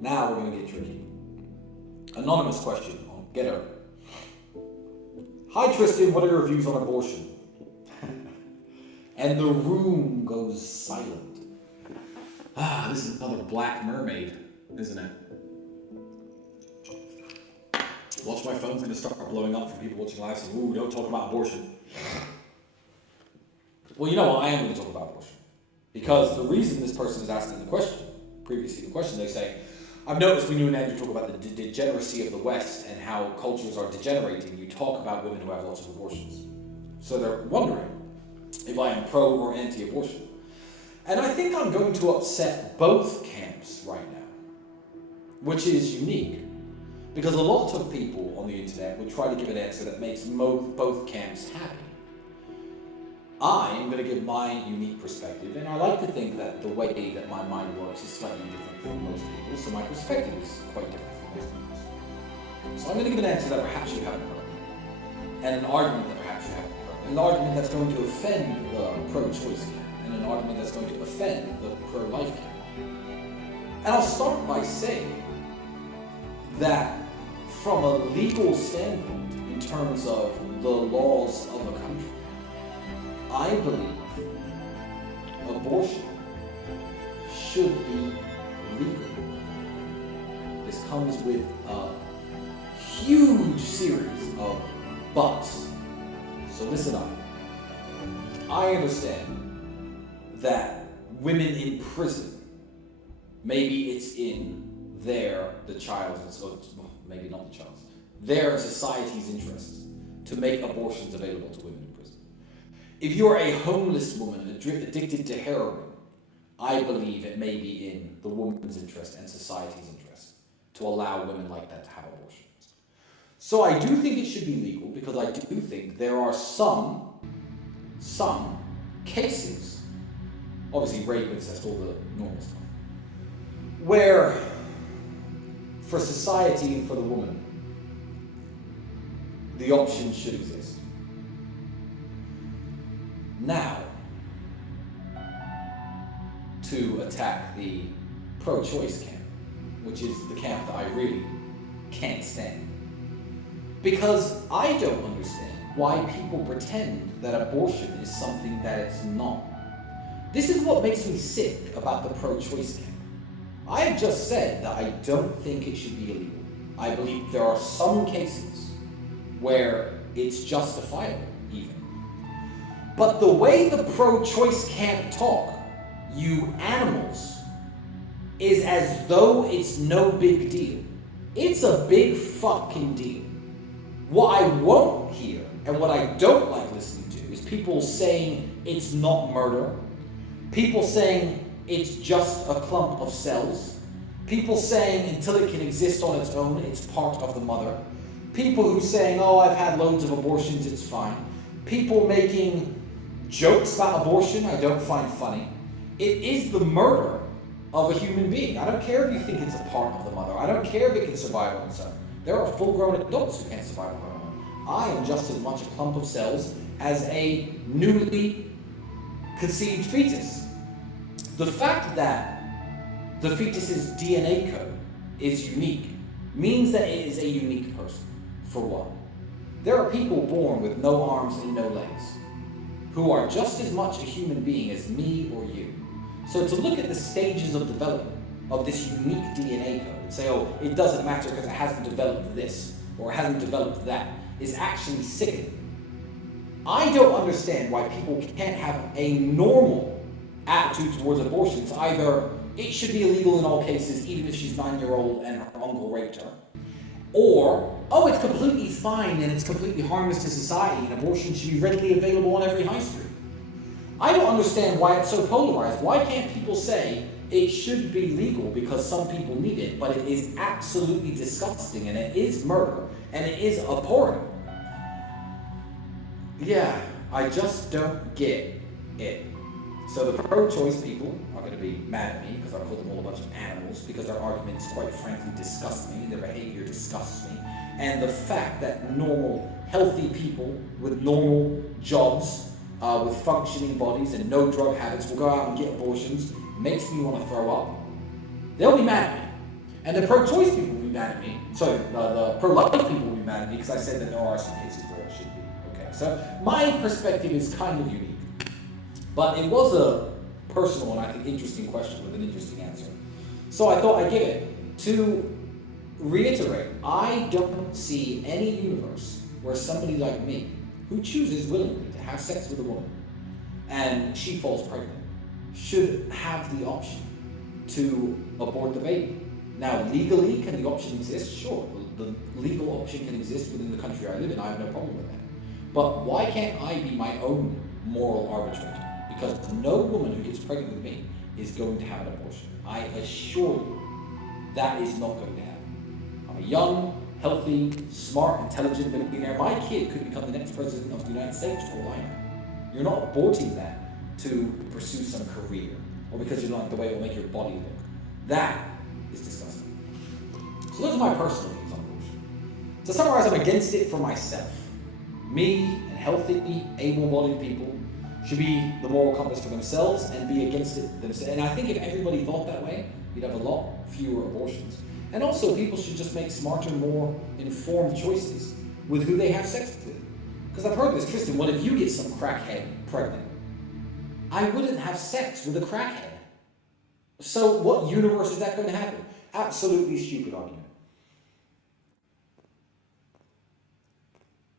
Now we're going to get tricky. Anonymous question on Getter. Hi Tristan, what are your views on abortion? And the room goes silent. This is another black mermaid, isn't it? Watch, my phone's going to start blowing up from people watching live saying, ooh, don't talk about abortion. Well, you know what? I am going to talk about abortion. Because the reason this person is asking the question, previously the question, they say, I've noticed when you and Andrew talk about the degeneracy of the West and how cultures are degenerating, you talk about women who have lots of abortions. So they're wondering if I am pro or anti-abortion. And I think I'm going to upset both camps right now, which is unique. Because a lot of people on the internet would try to give an answer that makes both camps happy. I am going to give my unique perspective, and I like to think that the way that my mind works is slightly different from most people, so my perspective is quite different from most people's. So I'm going to give an answer that perhaps you haven't heard, and an argument that perhaps you haven't heard, an argument that's going to offend the pro-choice camp, and an argument that's going to offend the pro-life camp. And I'll start by saying that from a legal standpoint, in terms of the laws of a country, I believe abortion should be legal. This comes with a huge series of buts. So listen up. I understand that women in prison, maybe it's in the child's, maybe not the child's, their society's interests to make abortions available to women in prison. If you're a homeless woman addicted to heroin, I believe it may be in the woman's interest and society's interest to allow women like that to have abortions. So I do think it should be legal because I do think there are some cases, obviously rape, incest, all the normal stuff, where for society and for the woman, the option should exist. Now, to attack the pro-choice camp, which is the camp that I really can't stand. Because I don't understand why people pretend that abortion is something that it's not. This is what makes me sick about the pro-choice camp. I have just said that I don't think it should be illegal. I believe there are some cases where it's justifiable, even. But the way the pro-choice camp talk, you animals, is as though it's no big deal. It's a big fucking deal. What I won't hear, and what I don't like listening to, is people saying it's not murder, people saying it's just a clump of cells, people saying until it can exist on its own, it's part of the mother, people who saying, oh, I've had loads of abortions, it's fine, people making jokes about abortion I don't find funny. It is the murder of a human being. I don't care if you think it's a part of the mother. I don't care if it can survive on its own. There are full-grown adults who can't survive on their own. I am just as much a clump of cells as a newly conceived fetus. The fact that the fetus's DNA code is unique means that it is a unique person, for one. There are people born with no arms and no legs who are just as much a human being as me or you. So to look at the stages of development of this unique DNA code and say, oh, it doesn't matter because it hasn't developed this or it hasn't developed that is actually sickening. I don't understand why people can't have a normal attitude towards abortions. Either it should be illegal in all cases, even if she's 9-year-old and her uncle raped her, or, oh, it's completely fine and it's completely harmless to society and abortion should be readily available on every high street. I don't understand why it's so polarized. Why can't people say it should be legal because some people need it, but it is absolutely disgusting and it is murder and it is abhorrent? Yeah, I just don't get it. So the pro-choice people are going to be mad at me because I call them all a bunch of animals because their arguments quite frankly disgust me, their behavior disgusts me, and the fact that normal, healthy people with normal jobs, with functioning bodies and no drug habits will go out and get abortions makes me want to throw up. They'll be mad at me. And the pro-choice people will be mad at me. Sorry, the pro-life people will be mad at me because I said that there are some cases where it should be. Okay, so my perspective is kind of unique. But it was a personal and I think interesting question with an interesting answer. So I thought I'd give it. To reiterate, I don't see any universe where somebody like me, who chooses willingly to have sex with a woman, and she falls pregnant, should have the option to abort the baby. Now, legally, can the option exist? Sure, the legal option can exist within the country I live in. I have no problem with that. But why can't I be my own moral arbitrator? Because no woman who gets pregnant with me is going to have an abortion. I assure you, that is not going to happen. I'm a young, healthy, smart, intelligent billionaire. My kid could become the next president of the United States for all I know. You're not aborting that to pursue some career or because you don't like the way it will make your body look. That is disgusting. So those are my personal views on abortion. To summarize, I'm against it for myself. Me and healthy, able-bodied people should be the moral compass for themselves and be against it themselves. And I think if everybody thought that way, we'd have a lot fewer abortions. And also, people should just make smarter, more informed choices with who they have sex with. Because I've heard this, Tristan, what if you get some crackhead pregnant? I wouldn't have sex with a crackhead. So what universe is that going to happen? Absolutely stupid argument.